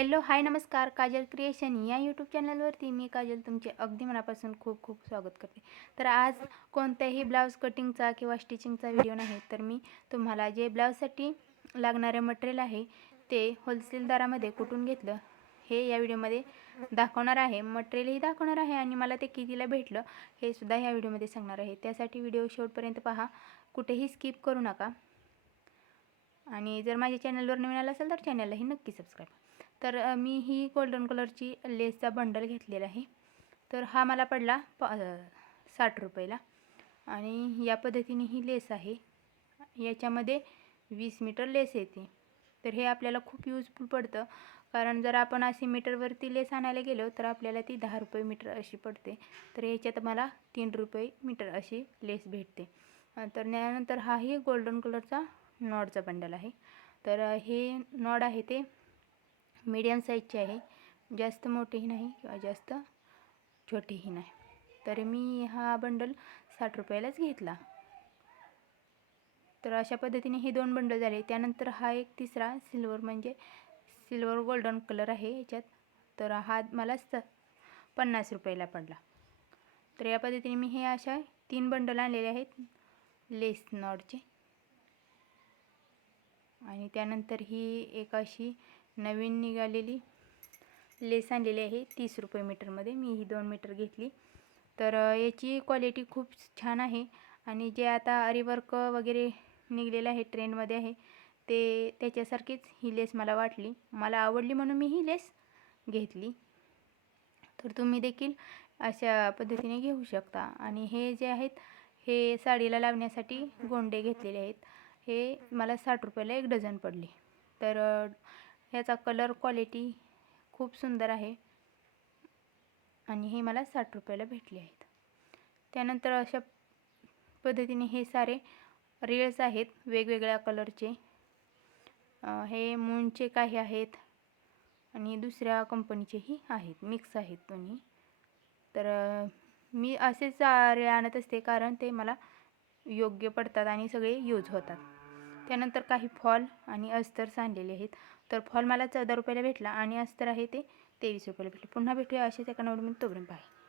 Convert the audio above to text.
Hello hi नमस्कार. Kajal creation या YouTube चॅनलवरती मी काजल तुमचे अगदी मनापासून खूप खूप स्वागत करते. तर आज कोणत्याही ब्लाऊज कटिंगचा किंवा स्टिचिंगचा व्हिडिओ नाही तर मी तुम्हाला जे ब्लाऊजसाठी लागणारे मटेरियल आहे ते होलसेल दरामध्ये कुठून घेतलं हे या व्हिडिओमध्ये दाखवणार आहे. मटेरियलही दाखवणार आहे आणि मला ते कितीला भेटलं हे सुद्धा ह्या व्हिडिओमध्ये सांगणार आहे. त्यासाठी व्हिडिओ शेवटपर्यंत पहा. कुठेही स्किप करू नका. आणि जर माझ्या चॅनलवर नवीन आलं असेल तर चॅनललाही नक्की सबस्क्राईब तर मी ही गोल्डन कलरची लेसचा बंडल घेतलेला आहे. तर हा मला पडला प साठ रुपयाला. आणि या पद्धतीने ही लेस आहे. याच्यामध्ये वीस मीटर लेस येते. तर हे आपल्याला खूप यूजफुल पडतं. कारण जर आपण अशी मीटरवरती लेस आणायला गेलो तर आपल्याला ती दहा रुपये मीटर अशी पडते. तर याच्यात मला तीन रुपये मीटर अशी लेस भेटते. तर त्यानंतर हाही गोल्डन कलरचा नॉडचं बंडल आहे. तर हे नॉड आहे ते मीडियम साईजचे आहे. जास्त मोठेही नाही किंवा जास्त छोटेही नाही. तर मी हा बंडल साठ रुपयालाच घेतला. तर अशा पद्धतीने हे दोन बंडल झाले. त्यानंतर हा एक तिसरा सिल्वर म्हणजे सिल्वर गोल्डन कलर आहे याच्यात. तर हा मला स पन्नास रुपयाला पडला. तर या पद्धतीने मी हे अशा तीन बंडल आणलेले आहेत. लेस नॉडचे. आणि त्यानंतर ही एक अशी नवीन निघालेली लेस आणलेली आहे तीस रुपये मीटरमध्ये. मी ही दोन मीटर घेतली. तर याची क्वालिटी खूप छान आहे आणि जे आता अरीवर्क वगैरे निघलेलं आहे ट्रेंडमध्ये आहे ते त्याच्यासारखीच ही लेस मला वाटली. मला आवडली म्हणून मी ही लेस घेतली. तर तुम्ही देखील अशा पद्धतीने घेऊ शकता. आणि हे जे आहेत हे साडीला लावण्यासाठी गोंडे घेतलेले आहेत. हे मला साठ रुपयाला एक डझन पडले. तर ह्याचा कलर क्वालिटी खूप सुंदर आहे. आणि हे मला साठ रुपयाला भेटले आहेत. त्यानंतर अशा पद्धतीने हे सारे रील्स आहेत वेगवेगळ्या कलरचे हे मूनचे काही आहेत आणि दुसऱ्या कंपनीचेही आहेत मिक्स आहेत दोन्ही. तर मी असेच रे आणत असते कारण ते मला योग्य पडतात आणि सगळे यूज होतात. त्यानंतर काही फॉल आणि अस्तर्स आणलेले आहेत. तर फॉल मला चौदा रुपयाला भेटला आणि अस्तर आहे ते तेवीस रुपयाला भेटले. पुन्हा भेटूया असेच एका नवडीमध्ये तोपर्यंत. बाय.